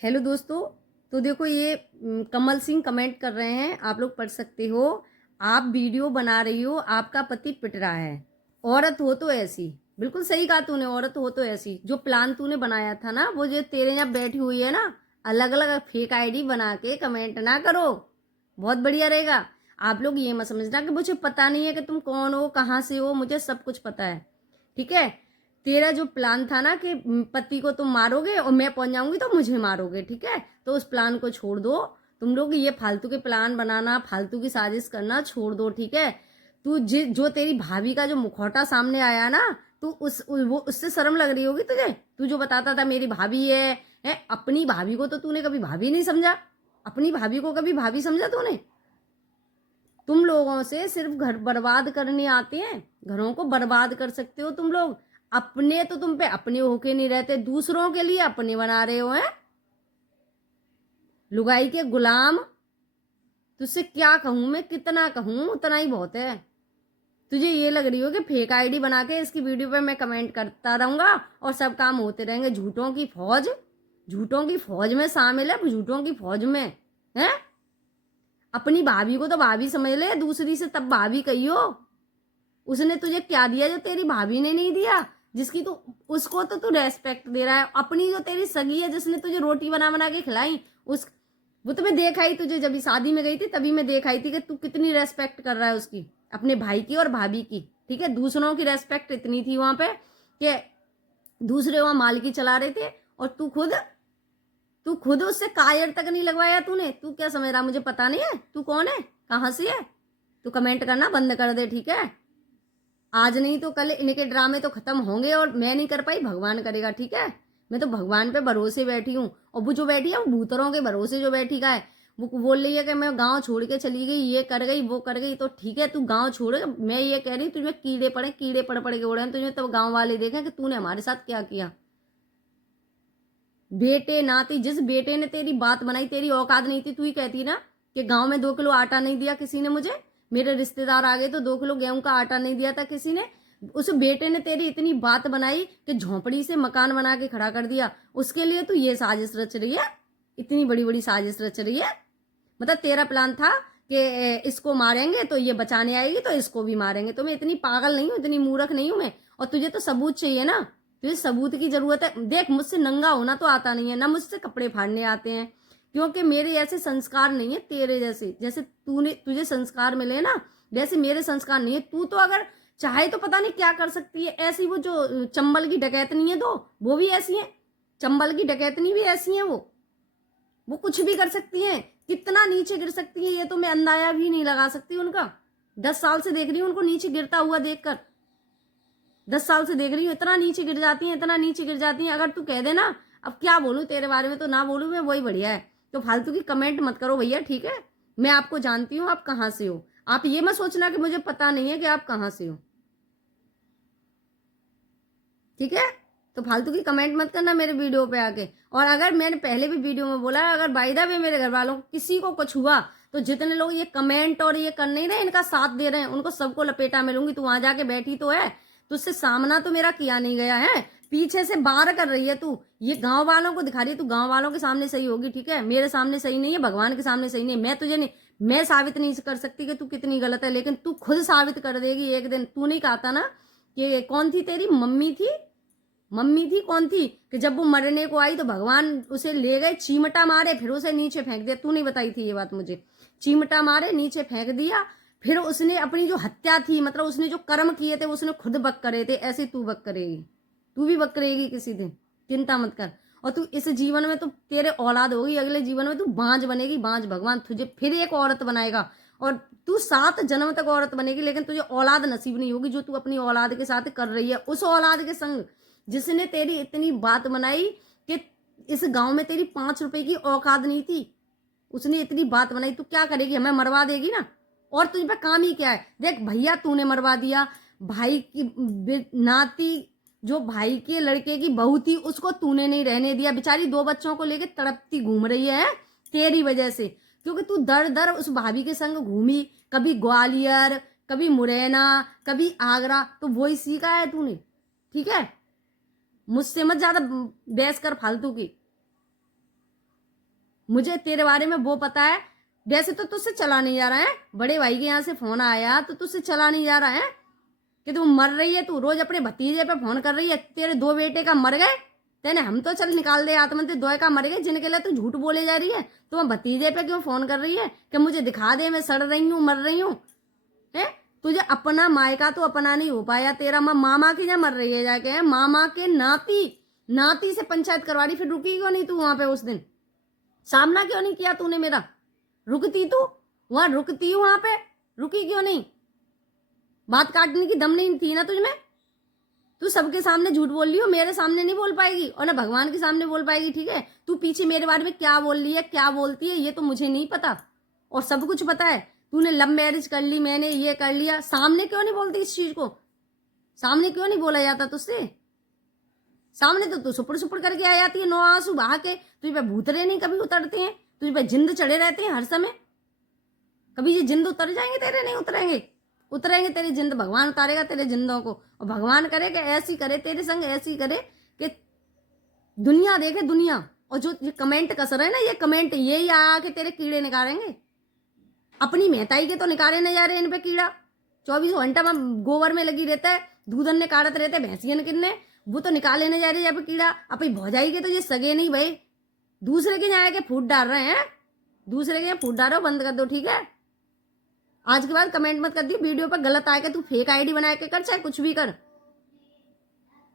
Hello दोस्तों। तो देखो ये कमल सिंह कमेंट कर रहे हैं, आप लोग पढ़ सकते हो। आप वीडियो बना रही हो, आपका पति पिट रहा है। औरत हो तो ऐसी, बिल्कुल सही कहा तूने, औरत हो तो ऐसी। जो प्लान तूने बनाया था ना, वो जो तेरे यहाँ बैठी हुई है ना, अलग अलग फेक आईडी बना के कमेंट ना करो, बहुत बढ़िया रहेगा। आप लोग ये मत समझना कि मुझे पता नहीं है कि तुम कौन हो, कहाँ से हो, मुझे सब कुछ पता है, ठीक है। तेरा जो प्लान था ना कि पति को तुम मारोगे और मैं पहुंच जाऊंगी तो मुझे मारोगे, ठीक है, तो उस प्लान को छोड़ दो। तुम लोग ये फालतू के प्लान बनाना, फालतू की साजिश करना छोड़ दो, ठीक है। तू जो तेरी भाभी का जो मुखौटा सामने आया ना, तू वो उससे शर्म लग रही होगी तुझे। तू जो बताता था मेरी भाभी है, अपनी भाभी को तो तूने कभी भाभी नहीं समझा। अपनी भाभी को कभी भाभी समझा तूने? तुम लोगों से सिर्फ घर बर्बाद करने आते हैं, घरों को बर्बाद कर सकते हो तुम लोग। अपने तो तुम पे अपने होके नहीं रहते, दूसरों के लिए अपने बना रहे हो हैं, लुगाई के गुलाम। तुझसे क्या कहूं मैं, कितना कहूं, उतना ही बहुत है। तुझे ये लग रही हो कि फेक आईडी बना के इसकी वीडियो पे मैं कमेंट करता रहूंगा और सब काम होते रहेंगे। झूठों की फौज, झूठों की फौज में शामिल है, झूठों की फौज में है। अपनी भाभी को तो भाभी समझ ले, दूसरी से तब भाभी कहियो। उसने तुझे क्या दिया जो तेरी भाभी ने नहीं दिया, जिसकी तू, उसको तो तू रेस्पेक्ट दे रहा है। अपनी जो तेरी सगी है, जिसने तुझे रोटी बना बना के खिलाई, उस वो तो मैं देखा ही तुझे, जब शादी में गई थी तभी मैं देखा ही थी कि तू कितनी रेस्पेक्ट कर रहा है उसकी, अपने भाई की और भाभी की, ठीक है। दूसरों की रेस्पेक्ट इतनी थी वहां पे कि दूसरे वहां मालकी चला रहे थे, और तू खुद उससे कायर तक नहीं लगवाया तूने। तू क्या समझ रहा, मुझे पता नहीं है तू कौन है, कहां से है। तू कमेंट करना बंद कर दे, ठीक है। आज नहीं तो कल इनके ड्रामे तो खत्म होंगे, और मैं नहीं कर पाई, भगवान करेगा, ठीक है। मैं तो भगवान पे भरोसे बैठी हूँ, और वो जो बैठी है वो भूतरों के भरोसे जो बैठी का है। वो बोल रही है कि मैं गांव छोड़ के चली गई, ये कर गई वो कर गई, तो ठीक है तू गांव छोड़। मैं ये कह रही हूँ तुझमें कीड़े पड़े, कीड़े पड़ पड़ के उड़े हैं तुझे, तो गांव वाले देखें कि तूने हमारे साथ क्या किया। बेटे नाती, जिस बेटे ने तेरी बात बनाई, तेरी औकात नहीं थी। तू ही कहती ना कि गांव में 2 किलो आटा नहीं दिया किसी ने मुझे, मेरे रिश्तेदार आ गए तो 2 किलो गेहूं का आटा नहीं दिया था किसी ने। उस बेटे ने तेरी इतनी बात बनाई कि झोंपड़ी से मकान बना के खड़ा कर दिया, उसके लिए तू ये साजिश रच रही है, इतनी बड़ी बड़ी साजिश रच रही है। मतलब तेरा प्लान था कि इसको मारेंगे तो ये बचाने आएगी, तो इसको भी मारेंगे। तो मैं इतनी पागल नहीं हूं, इतनी मूर्ख नहीं हूं मैं। और तुझे तो सबूत चाहिए ना, तुझे सबूत की जरूरत है। देख, मुझसे नंगा होना तो आता नहीं है, ना मुझसे कपड़े फाड़ने आते हैं, क्योंकि मेरे ऐसे संस्कार नहीं है तेरे जैसे। जैसे तुझे संस्कार मिले ना, वैसे मेरे संस्कार नहीं है। तू तो अगर चाहे तो पता नहीं क्या कर सकती है। ऐसी वो जो चंबल की डकैतनी है, वो भी ऐसी है। चंबल की डकैतनी भी ऐसी है, वो कुछ भी कर सकती हैं। कितना नीचे गिर सकती है ये तो मैं अंदाजा भी नहीं लगा सकती उनका। 10 साल से देख रही हूँ उनको नीचे गिरता हुआ देखकर, 10 साल से देख रही हूँ। इतना नीचे गिर जाती हैं, इतना नीचे गिर जाती हैं। अगर तू कह दे ना, अब क्या बोलूं तेरे बारे में, तो ना बोलूं मैं, वही बढ़िया है। तो फालतू की कमेंट मत करो भैया, ठीक है। मैं आपको जानती हूँ, आप कहाँ से हो। आप ये मत सोचना कि मुझे पता नहीं है कि आप कहाँ से हो, ठीक है। तो फालतू की कमेंट मत करना मेरे वीडियो पे आके। और अगर मैंने पहले भी वीडियो में बोला, अगर बाय द वे मेरे घर वालों को किसी को कुछ हुआ, तो जितने लोग ये कमेंट और ये कर नहीं रहे, इनका साथ दे रहे हैं, उनको सबको लपेटा मिलूंगी। तू वहां जाके बैठी तो है, तुझसे सामना तो मेरा किया नहीं गया है, पीछे से बार कर रही है तू। ये गांव वालों को दिखा रही है, तू गांव वालों के सामने सही होगी, ठीक है। मेरे सामने सही नहीं है, भगवान के सामने सही नहीं है। मैं तुझे नहीं, मैं साबित नहीं कर सकती कि तू कितनी गलत है, लेकिन तू खुद साबित कर देगी एक दिन। तू नहीं कहता ना कि कौन थी तेरी मम्मी थी, मम्मी थी कौन थी, कि जब वो मरने को आई तो भगवान उसे ले गए, चीमटा मारे, फिर उसे नीचे फेंक दिया। तू नहीं बताई थी ये बात मुझे। चीमटा मारे, नीचे फेंक दिया, फिर उसने अपनी जो हत्या थी, मतलब उसने जो कर्म किए थे उसने खुद बक करे थे। ऐसे तू बक करेगी, तू भी बक करेगी किसी दिन, चिंता मत कर। और तू इस जीवन में तो तेरे औलाद होगी, अगले जीवन में तू बांझ बनेगी, बांझ। भगवान तुझे फिर एक औरत बनाएगा, और तू 7 जन्म तक औरत बनेगी, लेकिन तुझे औलाद नसीब नहीं होगी जो तू अपनी औलाद के साथ कर रही है। उस औलाद के संग जिसने तेरी इतनी बात बनाई कि इस गांव में तेरी 5 रुपए की औकात नहीं थी, उसने इतनी बात बनाई। तू क्या करेगी, हमें मरवा देगी ना। और तुझ पे काम ही क्या है। देख भैया, तूने मरवा दिया भाई की नाती, जो भाई के लड़के की बहू थी, उसको तूने नहीं रहने दिया। बेचारी 2 बच्चों को लेके तड़पती घूम रही है तेरी वजह से, क्योंकि तू दर दर उस भाभी के संग घूमी, कभी ग्वालियर, कभी मुरैना, कभी आगरा, तो वही सीखा है तूने, ठीक है। मुझसे मत ज्यादा बहस कर फालतू की। मुझे तेरे बारे में वो पता है। वैसे तो तुझसे चला नहीं जा रहा है, बड़े भाई के यहाँ से फोन आया तो तुझसे चला नहीं जा रहा है कि तू मर रही है। तू रोज अपने भतीजे पे फोन कर रही है, तेरे 2 बेटे का मर गए तेने, हम तो चल निकाल दे आत्महत्या, 2 का मर गए जिनके लिए तू झूठ बोले जा रही है। तो मैं भतीजे पे क्यों फोन कर रही है कि मुझे दिखा दे मैं सड़ रही हूँ, मर रही हूँ। है तुझे अपना मायका तो अपना नहीं हो पाया तेरा। मामा की यहाँ मर रही है जाके, है मामा के नाती से पंचायत करवा रही, फिर रुकी क्यों नहीं तू वहां पे उस दिन? सामना क्यों नहीं किया तूने मेरा? रुकती तू वहां, रुकती वहां पे, रुकी क्यों नहीं? बात काटने की दम नहीं थी ना तुझमें? तू सबके सामने झूठ बोल रही हो, मेरे सामने नहीं बोल पाएगी और ना भगवान के सामने बोल पाएगी, ठीक है? तू पीछे मेरे बारे में क्या बोल रही है, क्या बोलती है, ये तो मुझे नहीं पता, और सब कुछ पता है। तूने लव मैरिज कर ली, मैंने ये कर लिया, सामने क्यों नहीं बोलती इस चीज को? सामने क्यों नहीं बोला जाता तुझसे? सामने तो तू सुपड़ सुपड़ करके आ जाती है, 9 आंसू बहा के। तुझ पे भूतरे नहीं कभी उतरते हैं, तुझ पे जिंद चढ़े रहते हैं हर समय। कभी ये जिंद उतर जाएंगे तेरे? नहीं उतरेंगे। उतरेंगे तेरी जिंद, भगवान उतारेगा तेरे जिंदों को, और भगवान करे कि ऐसी करे तेरे संग, ऐसी करे कि दुनिया देखे दुनिया। और जो ये कमेंट कसर है ना, ये कमेंट यही आके तेरे कीड़े निकालेंगे। अपनी मेहताई के तो निकाले नहीं जा रहे इन पे कीड़ा, 24 घंटा में गोबर में लगी रहता है, दूधन ने काटत रहते भैंसियन किन्ने, वो तो निकाले नहीं जा रहे यहाँ पे कीड़ा। अपनी भौजाई के तो ये सगे नहीं भाई, दूसरे के यहाँ के फूट डाल रहे हैं, दूसरे के यहाँ फूट डालो, बंद कर दो, ठीक है? आज के बाद कमेंट मत कर दी वीडियो पर, गलत आके तू फेक आईडी बना के कर, चाहे कुछ भी कर,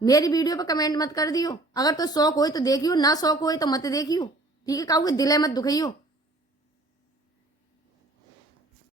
मेरी वीडियो पर कमेंट मत कर दियो। अगर तो शौक हो तो देखियो, ना शौक हो तो मत देखियो, ठीक है? काऊ के दिल मत दुखियो।